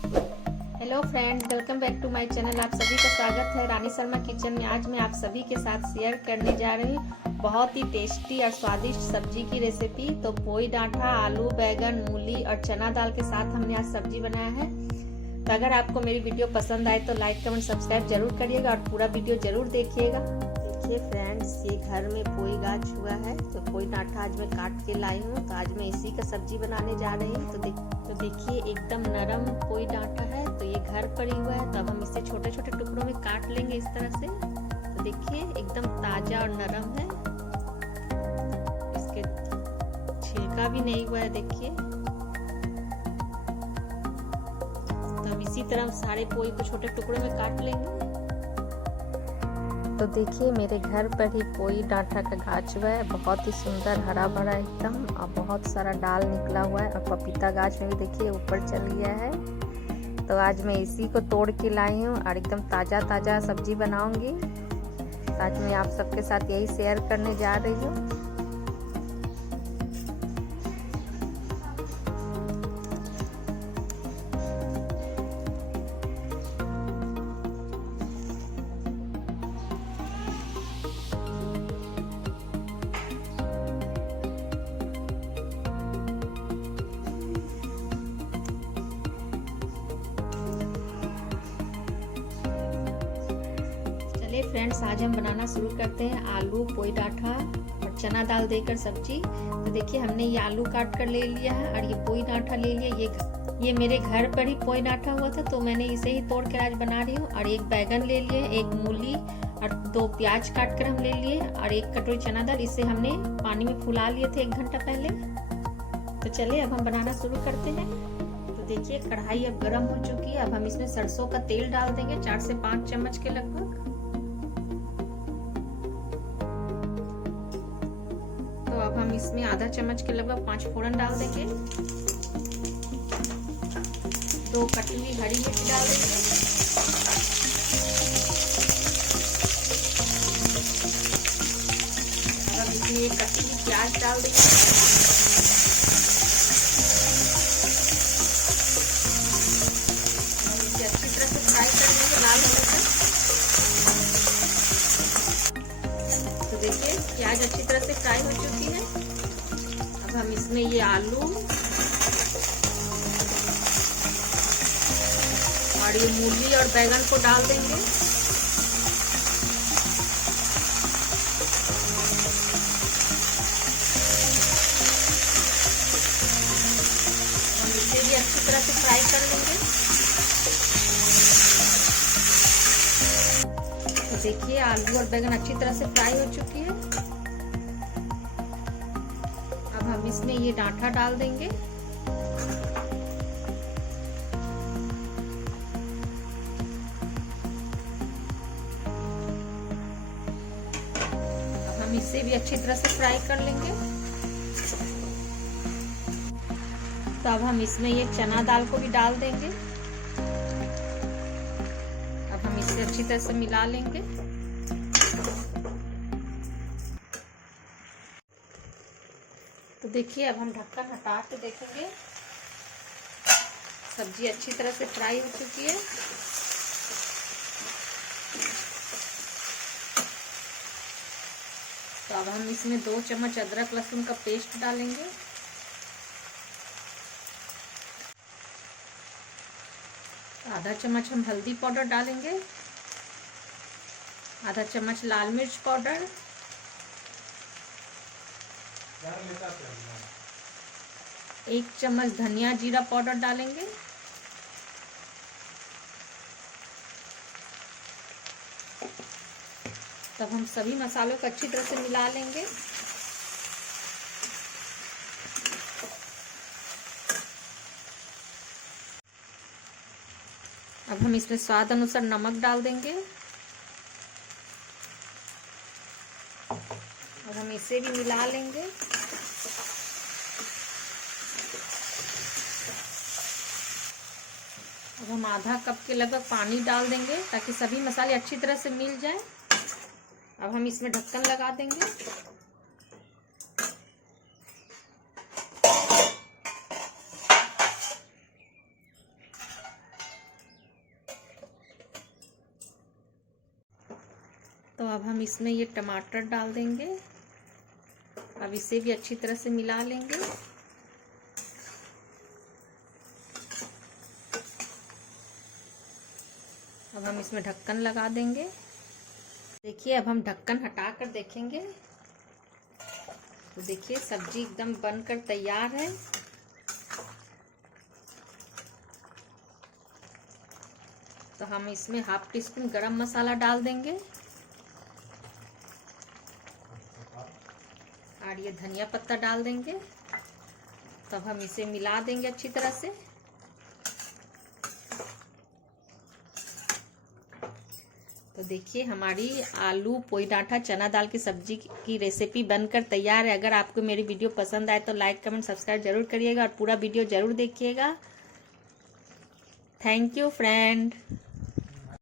Hello friends, welcome back to my channel. आप सभी का स्वागत है रानी शर्मा किचन में। आज मैं आप सभी के साथ शेयर करने जा रही हूँ बहुत ही टेस्टी और स्वादिष्ट सब्जी की रेसिपी। तो पोई डांठा, आलू, बैगन, मूली और चना दाल के साथ हमने आज सब्जी बनाया है। तो अगर आपको मेरी वीडियो पसंद आए तो लाइक, कमेंट, सब्सक्राइब जरूर करिएगा और पूरा वीडियो जरूर देखिएगा। देखिए फ्रेंड्स, ये घर में पोई गाछ हुआ है तो पोई डांठा आज मैं काट के लाई हूँ। तो आज मैं इसी का सब्जी बनाने जा रही हूँ। तो देखिए एकदम नरम पोई डांठा है। तो ये घर पर ही हुआ है। तो अब हम इसे छोटे छोटे टुकड़ों में काट लेंगे इस तरह से। तो देखिए एकदम ताजा और नरम है, इसके छिलका भी नहीं हुआ है। देखिए, तो अब इसी तरह सारे पोई को छोटे टुकड़ों में काट लेंगे। तो देखिए मेरे घर पर ही पोई डांठा का गाछ हुआ है, बहुत ही सुंदर हरा भरा एकदम, और बहुत सारा डाल निकला हुआ है। और पपीता गाछ में भी देखिए ऊपर चल गया है। तो आज मैं इसी को तोड़ के लाई हूँ और एकदम ताज़ा ताज़ा सब्जी बनाऊंगी। आज मैं आप सबके साथ यही शेयर करने जा रही हूँ। चलिए फ्रेंड्स, आज हम बनाना शुरू करते हैं आलू, पोई डांठा और चना दाल देकर सब्जी। तो देखिए हमने ये आलू काट कर ले लिया है और ये पोई डांठा ले लिया। ये मेरे घर पर ही पोई डांठा हुआ था तो मैंने इसे ही तोड़ कर आज बना रही हूँ। और एक बैगन ले लिए, एक मूली और 2 प्याज काट कर हम ले लिए और 1 कटोरी चना दाल। इसे हमने पानी में फुला लिए थे 1 घंटा पहले। तो चलिए अब हम बनाना शुरू करते हैं। तो देखिए कढ़ाई अब गर्म हो चुकी है। अब हम इसमें सरसों का तेल डाल देंगे 4 से 5 चम्मच के लगभग। तो अब हम इसमें आधा चम्मच के लगभग 5 फोड़न डाल देंगे। 2 कटी हुई हरी मिर्च डाल देंगे। अब हम इसमें 1 कटी हुई प्याज डाल देंगे। हम इसे अच्छी तरह से फ्राई कर देंगे लाल होने तक। तो देखिए प्याज अच्छी तरह से फ्राई हो चुकी है। अब हम इसमें ये आलू और ये मूली और बैगन को डाल देंगे। हम इसे भी अच्छी तरह से फ्राई कर लेंगे। तो देखिए आलू और बैगन अच्छी तरह से फ्राई हो चुकी है। अब हम इसमें ये डांठा डाल देंगे। अब हम इसे भी अच्छी तरह से फ्राई कर लेंगे। तो अब हम इसमें ये चना दाल को भी डाल देंगे। अब हम इसे अच्छी तरह से मिला लेंगे। तो देखिए अब हम ढक्कन हटा के देखेंगे। सब्जी अच्छी तरह से फ्राई हो चुकी है। तो अब हम इसमें 2 चम्मच अदरक लहसुन का पेस्ट डालेंगे। आधा चम्मच हम हल्दी पाउडर डालेंगे। आधा चम्मच लाल मिर्च पाउडर, 1 चम्मच धनिया जीरा पाउडर डालेंगे। तब हम सभी मसालों को अच्छी तरह से मिला लेंगे। अब हम इसमें स्वाद अनुसार नमक डाल देंगे। और हम इसे भी मिला लेंगे। अब हम आधा कप के लगभग पानी डाल देंगे ताकि सभी मसाले अच्छी तरह से मिल जाए। अब हम इसमें ढक्कन लगा देंगे। तो अब हम इसमें ये टमाटर डाल देंगे। अब इसे भी अच्छी तरह से मिला लेंगे। अब हम इसमें ढक्कन लगा देंगे। देखिए अब हम ढक्कन हटा कर देखेंगे तो देखिए सब्जी एकदम बनकर तैयार है। तो हम इसमें 1/2 टीस्पून गरम मसाला डाल देंगे और ये धनिया पत्ता डाल देंगे। तब हम इसे मिला देंगे अच्छी तरह से। तो देखिए हमारी आलू पोई डांठा चना दाल की सब्जी की रेसिपी बनकर तैयार है। अगर आपको मेरी वीडियो पसंद आए तो लाइक कमेंट सब्सक्राइब जरूर करिएगा और पूरा वीडियो जरूर देखिएगा। Thank you friend.